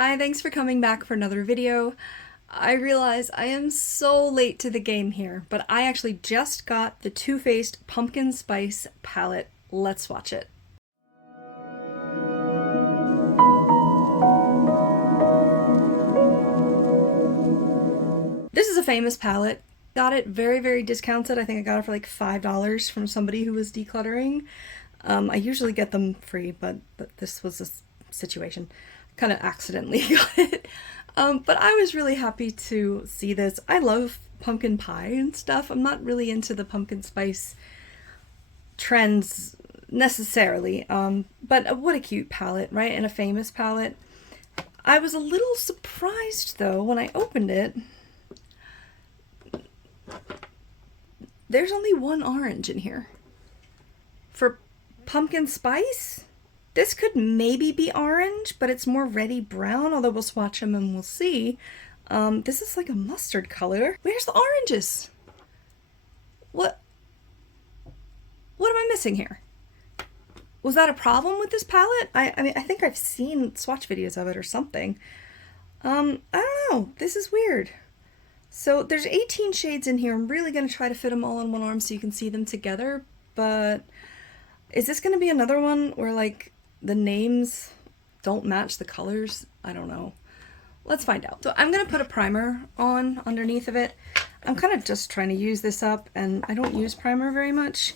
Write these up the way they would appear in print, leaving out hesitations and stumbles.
Hi, thanks for coming back for another video. I realize I am so late to the game here, but I actually just got the Too Faced Pumpkin Spice palette. Let's swatch it. This is a famous palette. Got it very discounted. I think I got it for like $5 from somebody who was decluttering. I usually get them free, but this was a situation. Kind of accidentally got it. But I was really happy to see this. I love pumpkin pie and stuff. I'm not really into the pumpkin spice trends necessarily, but what a cute palette, right? And a famous palette. I was a little surprised though when I opened it. There's only one orange in here. For pumpkin spice? This could maybe be orange, but it's more reddy brown, although we'll swatch them and we'll see. This is like a mustard color. Where's the oranges? What am I missing here? Was that a problem with this palette? I mean, I think I've seen swatch videos of it or something. I don't know. This is weird. So there's 18 shades in here. I'm really going to try to fit them all on one arm so you can see them together, but is this going to be another one where like the names don't match the colors? I don't know. Let's find out. So I'm going to put a primer on underneath of it. I'm kind of just trying to use this up, and I don't use primer very much.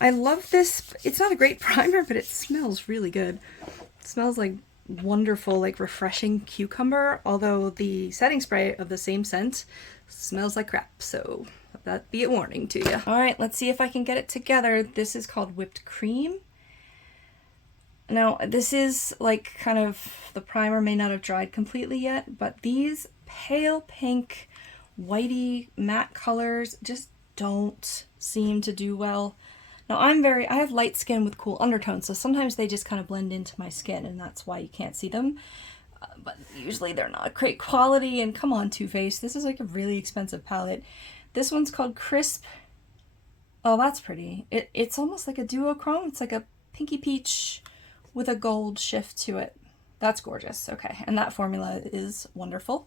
I love this. It's not a great primer, but it smells really good. It smells like wonderful, like refreshing cucumber, although the setting spray of the same scent smells like crap, so that be a warning to you. All right, let's see if I can get it together. This is called whipped cream. Now, this is like kind of, the primer may not have dried completely yet, but these pale pink, whitey matte colors just don't seem to do well. Now, I have light skin with cool undertones, so sometimes they just kind of blend into my skin, and that's why you can't see them. But usually they're not great quality, and come on, Too Faced, this is like a really expensive palette. This one's called Crisp. Oh, that's pretty. It's almost like a duochrome. It's like a pinky peach with a gold shift to it. That's gorgeous. Okay, and that formula is wonderful.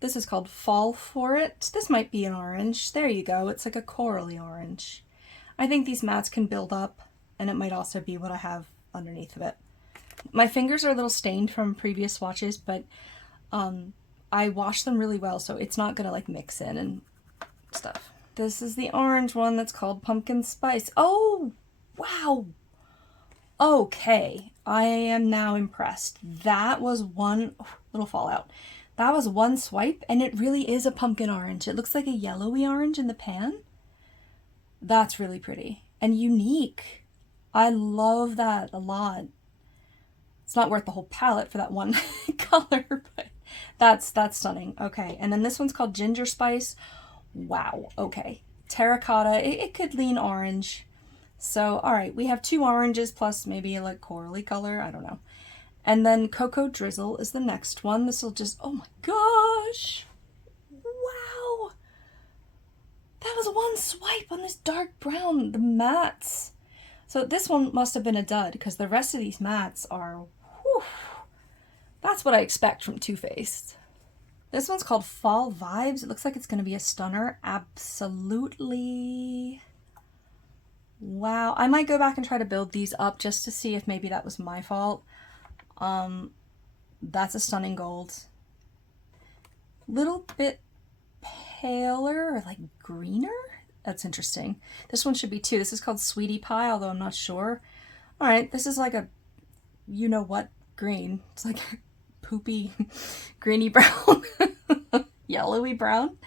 This is called Fall For It. This might be an orange. There you go. It's like a corally orange. I think these mattes can build up, and it might also be what I have underneath of it. My fingers are a little stained from previous swatches, but I washed them really well, so it's not gonna like mix in and stuff. This is the orange one that's called Pumpkin Spice. Oh, wow. Okay, I am now impressed. That was one little fallout. That was one swipe, and it really is a pumpkin orange. It looks like a yellowy orange in the pan. That's really pretty and unique. I love that a lot. It's not worth the whole palette for that one color, but that's stunning. Okay, and then this one's called Ginger Spice. Wow, okay. Terracotta, it could lean orange. So, all right, we have two oranges plus maybe a like corally color, I don't know. And then Cocoa Drizzle is the next one. This will just, oh my gosh. Wow. That was one swipe on this dark brown, the mattes. So this one must have been a dud because the rest of these mattes are, whew, that's what I expect from Too Faced. This one's called Fall Vibes. It looks like it's going to be a stunner. Absolutely. Wow. I might go back and try to build these up just to see if maybe that was my fault. That's a stunning gold. Little bit paler or like greener. That's interesting. This one should be too. This is called Sweetie Pie, although I'm not sure. All right, this is like a you know what green. It's like poopy greeny brown, yellowy brown.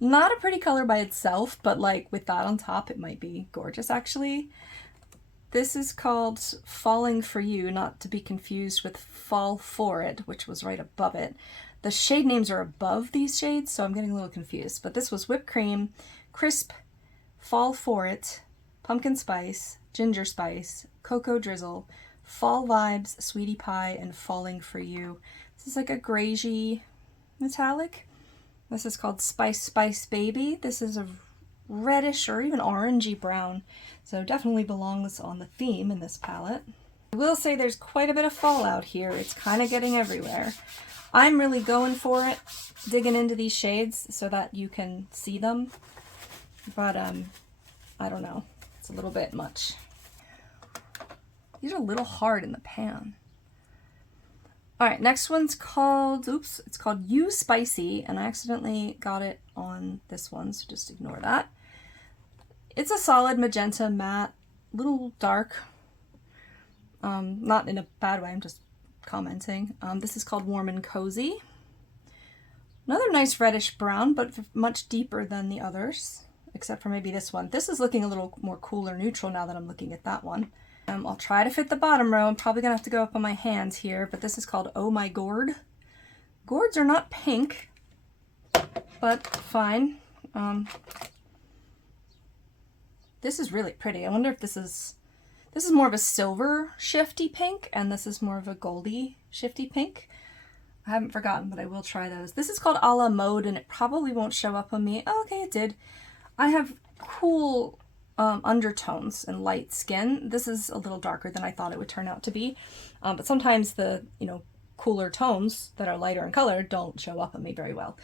Not a pretty color by itself, but like with that on top, it might be gorgeous actually. This is called Falling For You, not to be confused with Fall For It, which was right above it. The shade names are above these shades, so I'm getting a little confused. But this was Whipped Cream, Crisp, Fall For It, Pumpkin Spice, Ginger Spice, Cocoa Drizzle, Fall Vibes, Sweetie Pie, and Falling For You. This is like a greigey metallic. This is called Spice Spice Baby. This is a reddish or even orangey brown, so definitely belongs on the theme in this palette. I will say there's quite a bit of fallout here. It's kind of getting everywhere. I'm really going for it, digging into these shades so that you can see them. But, I don't know. It's a little bit much. These are a little hard in the pan. Alright, next one's called, it's called You Spicy, and I accidentally got it on this one, so just ignore that. It's a solid magenta matte, little dark. Not in a bad way, I'm just commenting. This is called Warm and Cozy. Another nice reddish brown, but much deeper than the others, except for maybe this one. This is looking a little more cool or neutral now that I'm looking at that one. I'll try to fit the bottom row. I'm probably going to have to go up on my hands here, but this is called Oh My Gourd. Gourds are not pink, but fine. This is really pretty. I wonder if this is more of a silver shifty pink, and this is more of a goldy shifty pink. I haven't forgotten, but I will try those. This is called A La Mode, and it probably won't show up on me. Oh, okay, it did. I have cool undertones and light skin. This is a little darker than I thought it would turn out to be, but sometimes the cooler tones that are lighter in color don't show up on me very well.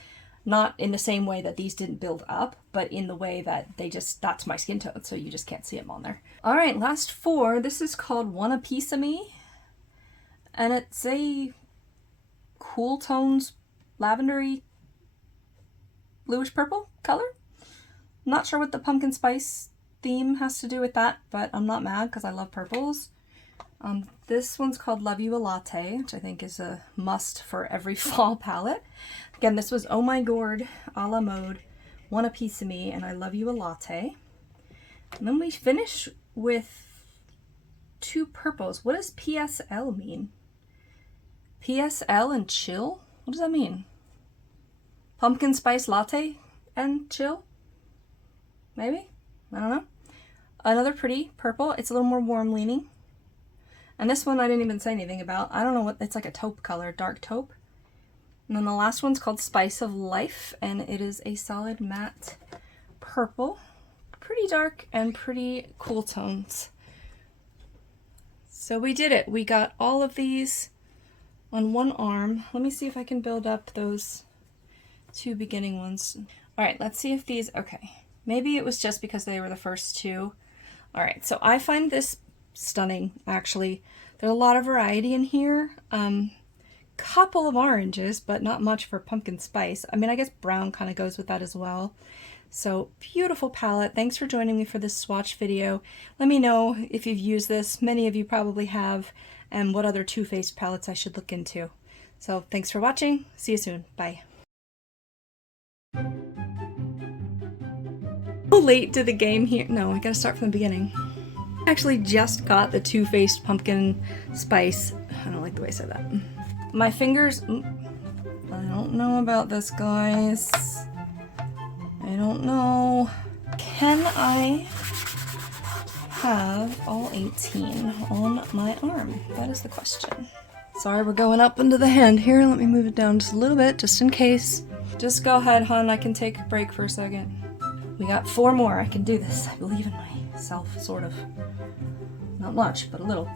Not in the same way that these didn't build up, but in the way that that's my skin tone, so you just can't see them on there. All right, last four. This is called Want a Piece of Me, and it's a cool tones, lavendery, bluish purple color. Not sure what the pumpkin spice theme has to do with that, but I'm not mad because I love purples. This one's called Love You a Latte, which I think is a must for every fall palette. Again, this was Oh My Gourd, A La Mode, Want a Piece of Me, and I Love You a Latte. And then we finish with two purples. What does PSL mean? PSL and chill? What does that mean? Pumpkin spice latte and chill? Maybe? I don't know. Another pretty purple. It's a little more warm leaning. And this one I didn't even say anything about. I don't know what, it's like a taupe color, dark taupe. And then the last one's called Spice of Life, and it is a solid matte purple. Pretty dark and pretty cool tones. So we did it. We got all of these on one arm. Let me see if I can build up those two beginning ones. All right, let's see if these, okay. Maybe it was just because they were the first two. All right, so I find this stunning, actually. There's a lot of variety in here. Couple of oranges, but not much for pumpkin spice. I mean, I guess brown kind of goes with that as well. So beautiful palette. Thanks for joining me for this swatch video. Let me know if you've used this. Many of you probably have, and what other Too Faced palettes I should look into. So thanks for watching. See you soon. Bye. Late to the game here. No, I gotta start from the beginning. I actually just got the Too Faced pumpkin spice. I don't like the way I said that. My fingers, I don't know about this, guys. I don't know. Can I have all 18 on my arm? That is the question. Sorry, we're going up into the hand here. Let me move it down just a little bit, just in case. Just go ahead, hon. I can take a break for a second. We got 4 more. I can do this. I believe in myself, sort of. Not much, but a little.